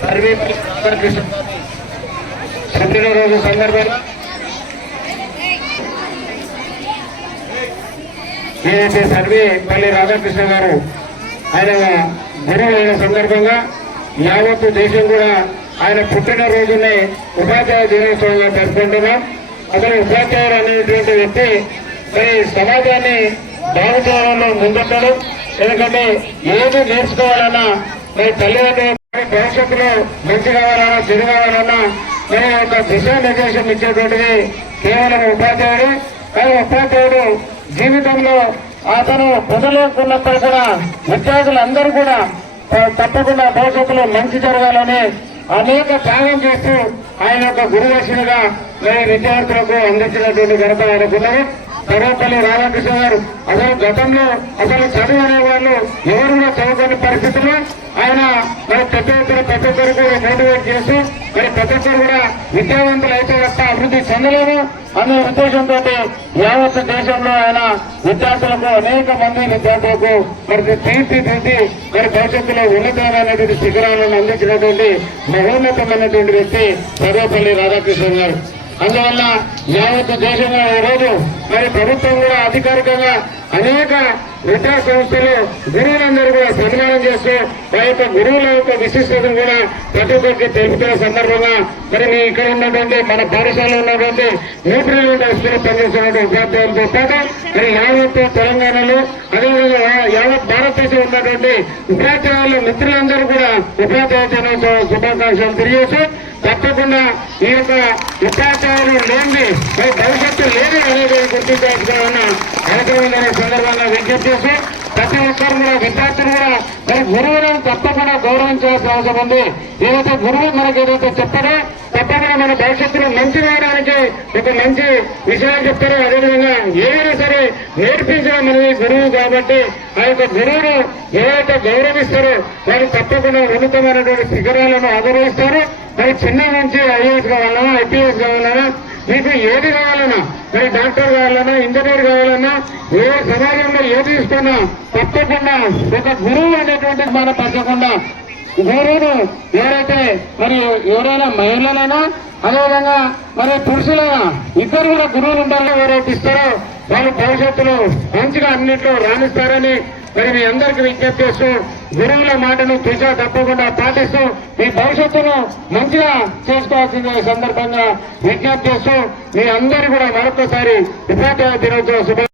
సర్వేపల్లి రాధాకృష్ణ పుట్టినరోజు సందర్భంగా ఏదైతే సర్వేపల్లి రాధాకృష్ణ గారు ఆయన గురువు అయిన సందర్భంగా యావత్తు దేశం కూడా ఆయన పుట్టినరోజునే ఉపాధ్యాయ దినోత్సవంగా జరుపుకుంటున్నాం. అసలు ఉపాధ్యాయులు అనేటువంటి వ్యక్తి మరి సమాజాన్ని బాగు చేయడంలో ముందుంటాడు. ఎందుకంటే ఏది నేర్చుకోవాలన్నా మరి తల్లిదండ్రులు భవిష్యత్తులో మంచి కావాలన్నా చెడు కావాలన్నా మరి ఒక దిశానిర్దేశం ఇచ్చేటువంటిది కేవలం ఉపాధ్యాయుడు. కానీ ఉపాధ్యాయుడు జీవితంలో అతను ప్రజలుకున్నప్పుడు కూడా విద్యార్థులందరూ కూడా తప్పకుండా భవిష్యత్తులో మంచి జరగాలని అనేక త్యాగం చేస్తూ ఆయన యొక్క గురుదక్షిణగా మరి విద్యార్థులకు అందించినటువంటి ఘనత ఆయనకున్నారు. సర్వేపల్లి రాధాకృష్ణ గారు అసలు గతంలో అసలు చదువు అనేవాళ్ళు ఎవరు కూడా చదువుకునే పరిస్థితుల్లో ఆయన మరి ప్రతి ఒక్కరికి మోటివేట్ చేస్తూ మరి ప్రతి ఒక్కరు కూడా విద్యావంతులు అయితే తప్ప అభివృద్ధి చెందలేరు అనే ఉద్దేశంతో యావత్ దేశంలో ఆయన విద్యార్థులకు అనేక మంది విద్యార్థులకు మరి తీర్చిదిద్ది మరి భవిష్యత్తులో ఉన్నతమైనటువంటి శిఖరాలను అందించినటువంటి మహోన్నతమైనటువంటి వ్యక్తి సర్వేపల్లి రాధాకృష్ణ గారు. అందువల్ల యావత్ దేశంలో ఈరోజు మరి ప్రభుత్వం కూడా అధికారికంగా అనేక విద్యా సంస్థలు గురువులందరూ కూడా సన్మానం చేస్తూ వారి యొక్క గురువుల యొక్క విశిష్టతను కూడా ప్రతి ఒక్కరికి తెలుపుతున్న సందర్భంగా మరి మీ ఇక్కడ ఉన్నటువంటి మన పాఠశాలలో ఉన్నటువంటి న్యూట్రియంట్ హాస్పిటల్ పనిచేస్తున్నటువంటి ఉపాధ్యాయులతో పాటు మరి యావత్ తెలంగాణలో అదేవిధంగా యావత్ భారతదేశం ఉన్నటువంటి ఉపాధ్యాయుల మిత్రులందరూ కూడా ఉపాధ్యాయ దినోత్సవ శుభాకాంక్షలు తెలియజేస్తూ తప్పకుండా ఈ యొక్క ఉపాధ్యాయులు లేని మరి భవిష్యత్తు లేదు అనేది గుర్తించాల్సిన అవసరమైన సందర్భంగా విజ్ఞప్తి చేసి ప్రతి ఒక్కరు కూడా విద్యార్థులు కూడా మరి గురువులను తప్పకుండా గౌరవించాల్సిన అవసరం ఉంది. ఏదైతే గురువు మనకి ఏదైతే చెప్తారో తప్పకుండా మన భవిష్యత్తులో మంచి రావడానికి ఒక మంచి విషయాలు చెప్తారో అదేవిధంగా ఏదైనా సరే నేర్పించడం అనేది గురువు కాబట్టి ఆ యొక్క గురువును ఏదైతే గౌరవిస్తారో వారు తప్పకుండా ఉన్నతమైనటువంటి శిఖరాలను ఆదరిస్తారు. మరి చిన్న నుంచి ఐఏఎస్ కావాలన్నా ఐపీఎస్ కావాలన్నా మీకు ఏది కావాలన్నా మరి డాక్టర్ కావాలన్నా ఇంజనీర్ కావాలన్నా ఏ సమాజంలో ఏది ఇస్తున్నా తప్పకుండా ఒక గురువు అనేటువంటి మన పచ్చకుండా గురువును ఎవరైతే మరి ఎవరైనా మహిళలైనా అదేవిధంగా మరి పురుషులైనా ఇద్దరు కూడా గురువులు ఉండాలని ఎవరైతే ఇస్తారో వాళ్ళు భవిష్యత్తులో మంచిగా అన్నింటిలో రాణిస్తారని మరి మీ అందరికీ విజ్ఞప్తి చేస్తూ గురువుల మాటను దిశ తప్పకుండా పాటిస్తూ మీ భవిష్యత్తును మంచిగా చేసుకోవాల్సిన సందర్భంగా విజ్ఞప్తి చేస్తూ మీ అందరూ కూడా మరొకసారి ఉపాధ్యాయ దినోత్సవ